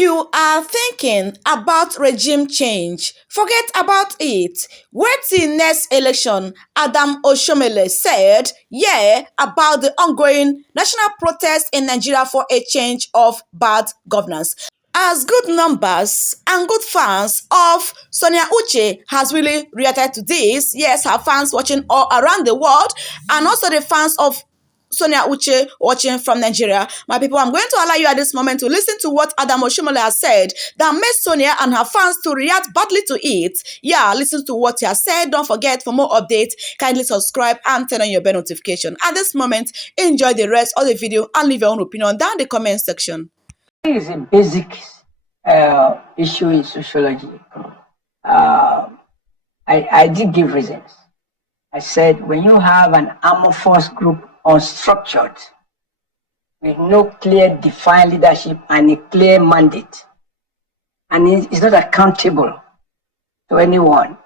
you are thinking about regime change, forget about it. Wait till next election, Adam Oshomole said, yeah, about the ongoing national protest in Nigeria for a change of bad governance. As good numbers and good fans of Sonia Uche has really reacted to this, yes, her fans watching all around the world, and also the fans of Sonia Uche watching from Nigeria. My people, I'm going to allow you at this moment to listen to what Adam Oshomole has said that made Sonia and her fans to react badly to it. Yeah, listen to what he has said. Don't forget, for more updates, kindly subscribe and turn on your bell notification. At this moment, enjoy the rest of the video and leave your own opinion down in the comment section. It is a basic issue in sociology. I did give reasons. I said when you have an amorphous group unstructured with no clear defined leadership and a clear mandate, and it's not accountable to anyone,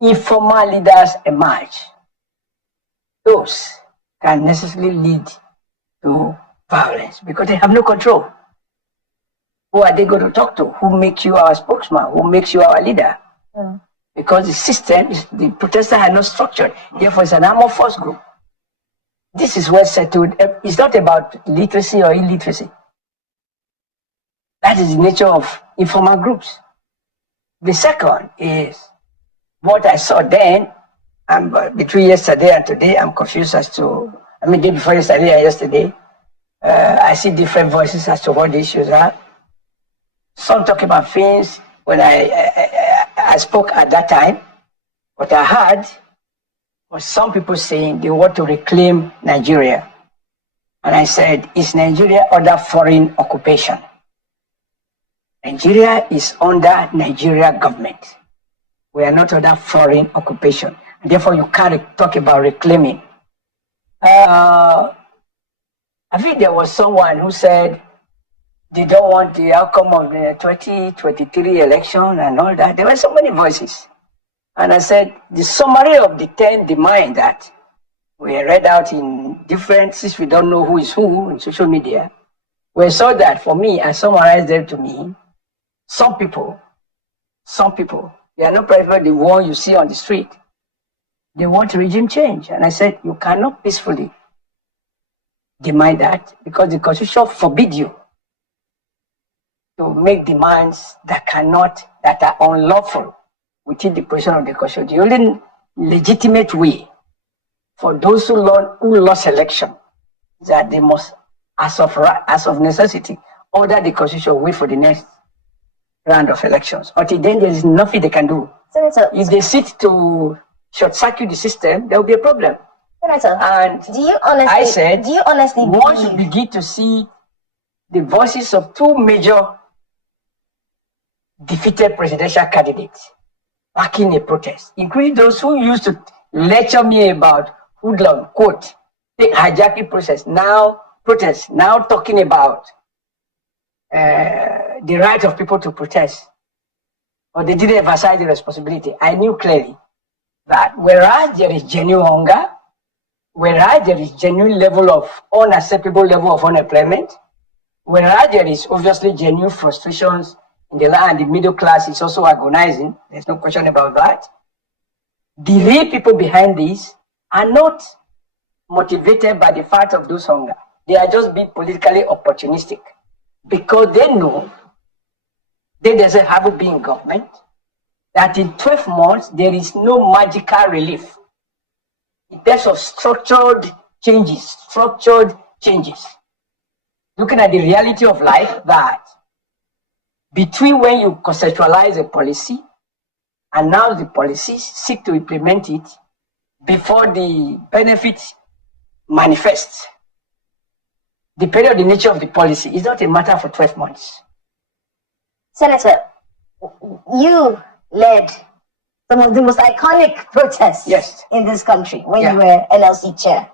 informal leaders emerge. Those can necessarily lead to violence because they have no control. Who are they going to talk to? Who makes you our spokesman? Who makes you our leader? Yeah. Because the system, the protesters are not structured. Therefore, it's an amorphous group. This is well settled. It's not about literacy or illiteracy. That is the nature of informal groups. The second is what I saw then, between yesterday and today, I'm confused as to, day before yesterday and yesterday, I see different voices as to what the issues are. Some talk about things when I spoke at that time. What I heard was some people saying they want to reclaim Nigeria. And I said, is Nigeria under foreign occupation? Nigeria is under Nigeria government. We are not under foreign occupation. And therefore, you can't talk about reclaiming. I think there was someone who said, they don't want the outcome of the 2023 election and all that. There were so many voices. And I said, the summary of the 10 demand that we read out in different, since we don't know who is who in social media, we saw that for me, I summarized them to me, some people, they are not probably the one you see on the street. They want regime change. And I said, you cannot peacefully demand that because the Constitution forbids you to make demands that are unlawful within the position of the Constitution. The only legitimate way for those who lost election is that they must, as of necessity, order the Constitution wait for the next round of elections. Until then, there is nothing they can do. Senator, if they seek to short-circuit the system, there will be a problem. Senator, and do you honestly once you begin to see the voices of two major defeated presidential candidates backing a protest, including those who used to lecture me about hoodlum, quote, take hijacking protest, now talking about the right of people to protest, or they didn't emphasize the responsibility. I knew clearly that whereas there is genuine hunger, whereas there is genuine unacceptable level of unemployment, whereas there is obviously genuine frustrations in the land, the middle class is also agonizing. There's no question about that. The real people behind this are not motivated by the fact of those hunger. They are just being politically opportunistic because they know they doesn't have to be in government, that in 12 months there is no magical relief in terms of structured changes. Looking at the reality of life, that between when you conceptualize a policy and now the policies seek to implement it before the benefits manifest, depending on the nature of the policy, is not a matter for 12 months. Senator, you led some of the most iconic protests in this country when you were NLC chair.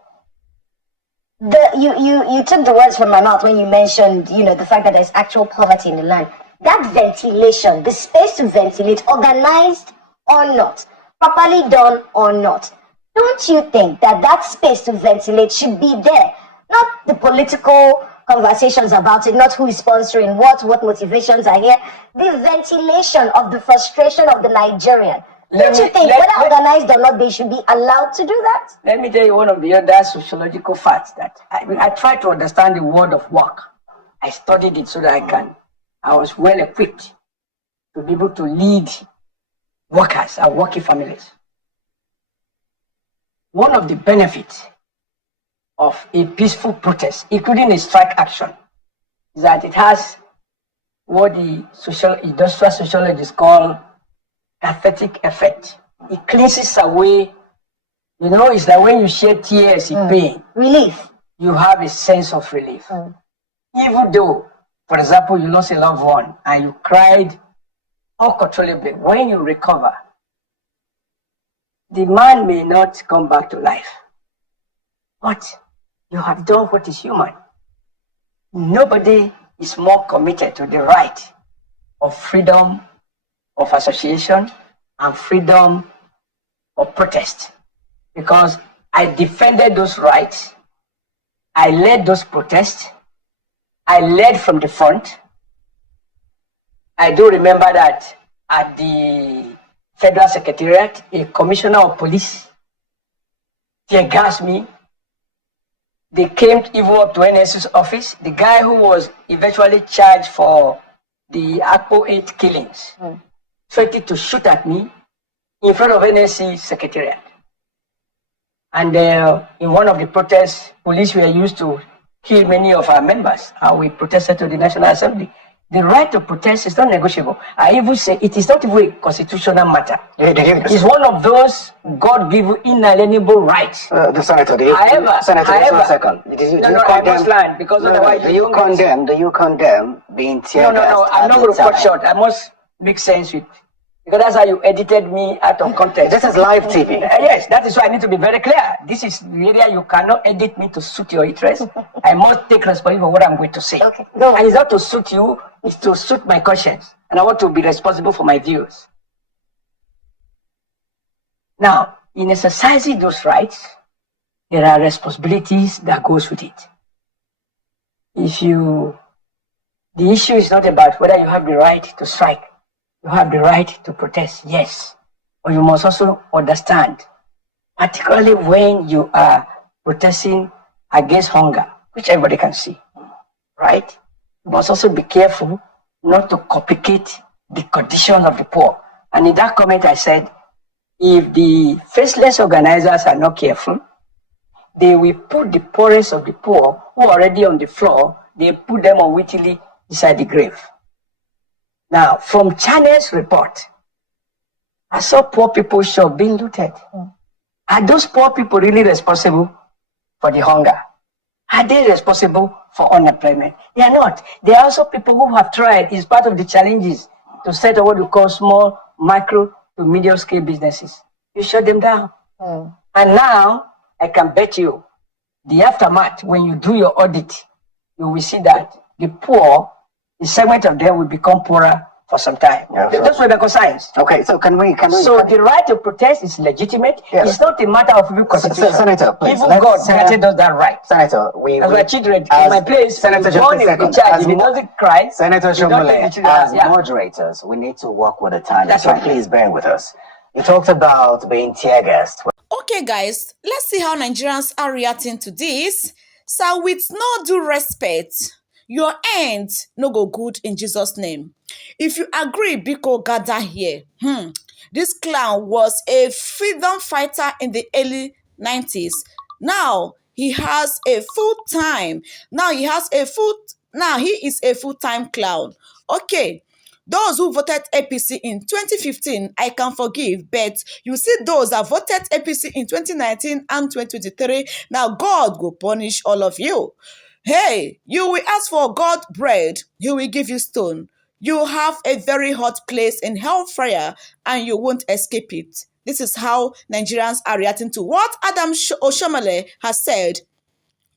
You took the words from my mouth when you mentioned, the fact that there's actual poverty in the land. That ventilation, the space to ventilate, organized or not, properly done or not, don't you think that space to ventilate should be there? Not the political conversations about it, not who is sponsoring what motivations are here. The ventilation of the frustration of the Nigerian. Don't you think, whether organized or not, they should be allowed to do that? Let me tell you one of the other sociological facts that I try to understand the world of work. I studied it so that I was well equipped to be able to lead workers and working families. One of the benefits of a peaceful protest, including a strike action, is that it has what the industrial sociologists call cathartic effect. It cleanses away, it's like when you shed tears in pain. Relief. You have a sense of relief. Even though, for example, you lost a loved one and you cried uncontrollably, when you recover, the man may not come back to life. But you have done what is human. Nobody is more committed to the right of freedom of association and freedom of protest. Because I defended those rights, I led those protests, I led from the front. I do remember that at the Federal Secretariat, a commissioner of police tear gassed me. They came even up to NS's office. The guy who was eventually charged for the Akpo 8 killings threatened to shoot at me in front of NSC Secretariat. And in one of the protests, police were used to kill many of our members, and we protested to the National Assembly. The right to protest is not negotiable. I even say it is not even a constitutional matter. It's one of those God-given inalienable rights. The Senator, just one second. Do you condemn being tear gassed? No, I'm not going to cut short. I must make sense with, because that's how you edited me out of context. This is live TV. Yes, that is why I need to be very clear. This is the area you cannot edit me to suit your interest. I must take responsibility for what I'm going to say. Okay. No. And it's not to suit you, it's to suit my conscience. And I want to be responsible for my views. Now, in exercising those rights, there are responsibilities that goes with it. The issue is not about whether you have the right to strike. You have the right to protest, yes. But you must also understand, particularly when you are protesting against hunger, which everybody can see, right? You must also be careful not to complicate the conditions of the poor. And in that comment I said, if the faceless organizers are not careful, they will put the poorest of the poor who are already on the floor, they put them unwittingly inside the grave. Now, from Channel's report, I saw poor people's shop being looted. Are those poor people really responsible for the hunger? Are they responsible for unemployment? They are not. There are also people who have tried, it's part of the challenges, to set up what we call small, micro to medium scale businesses. You shut them down. And now, I can bet you, the aftermath, when you do your audit, you will see that the poor, a segment of them will become poorer for some time. Yeah, that's why because science. Okay, so can we? So the right to protest is legitimate. Yeah. It's not a matter of constitution. Senator, please. Even God granted us that right. Senator, as our children in my place, Senator, just a second. If he doesn't cry, Senator Oshomole, as moderators, we need to work with the time. That's so right. Please bear with us. You talked about being tear gassed. Okay, guys, let's see how Nigerians are reacting to this. So, with no due respect, your end no go good in Jesus' name. If you agree, Biko gather here. This clown was a freedom fighter in the early 90s. Now he has a full-time. Now he is a full-time clown. Okay. Those who voted APC in 2015, I can forgive, but you see those that voted APC in 2019 and 2023, now God will punish all of you. Hey, you will ask for God bread, he will give you stone. You have a very hot place in hellfire and you won't escape it. This is how Nigerians are reacting to what Adam Oshomole has said.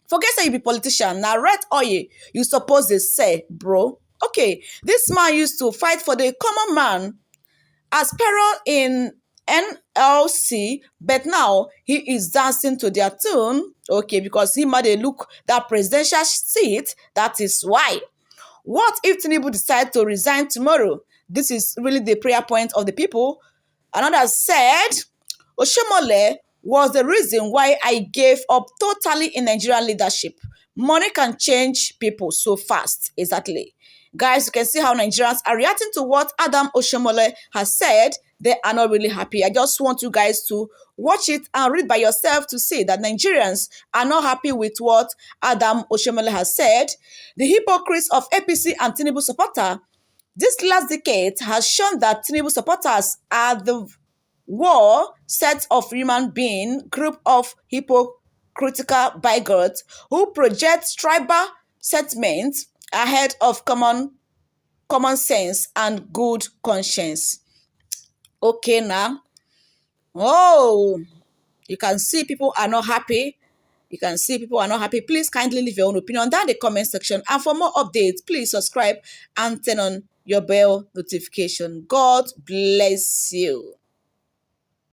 Forget say you be politician, na red oil you suppose to say, bro. Okay, this man used to fight for the common man as peril in LC, but now he is dancing to their tune, okay, because he made a look that presidential seat, that is why. What if Tinubu decide to resign tomorrow? This is really the prayer point of the people. Another said, Oshomole was the reason why I gave up totally in Nigerian leadership. Money can change people so fast. Exactly. Guys, you can see how Nigerians are reacting to what Adam Oshomole has said. They are not really happy. I just want you guys to watch it and read by yourself to see that Nigerians are not happy with what Adam Oshomole has said. The hypocrites of APC and Tinubu supporter this last decade has shown that Tinubu supporters are the war set of human being group of hypocritical bigots who project tribal sentiments ahead of common sense and good conscience. Okay now. Oh, you can see people are not happy. You can see people are not happy. Please kindly leave your own opinion down in the comment section. And for more updates, please subscribe and turn on your bell notification. God bless you.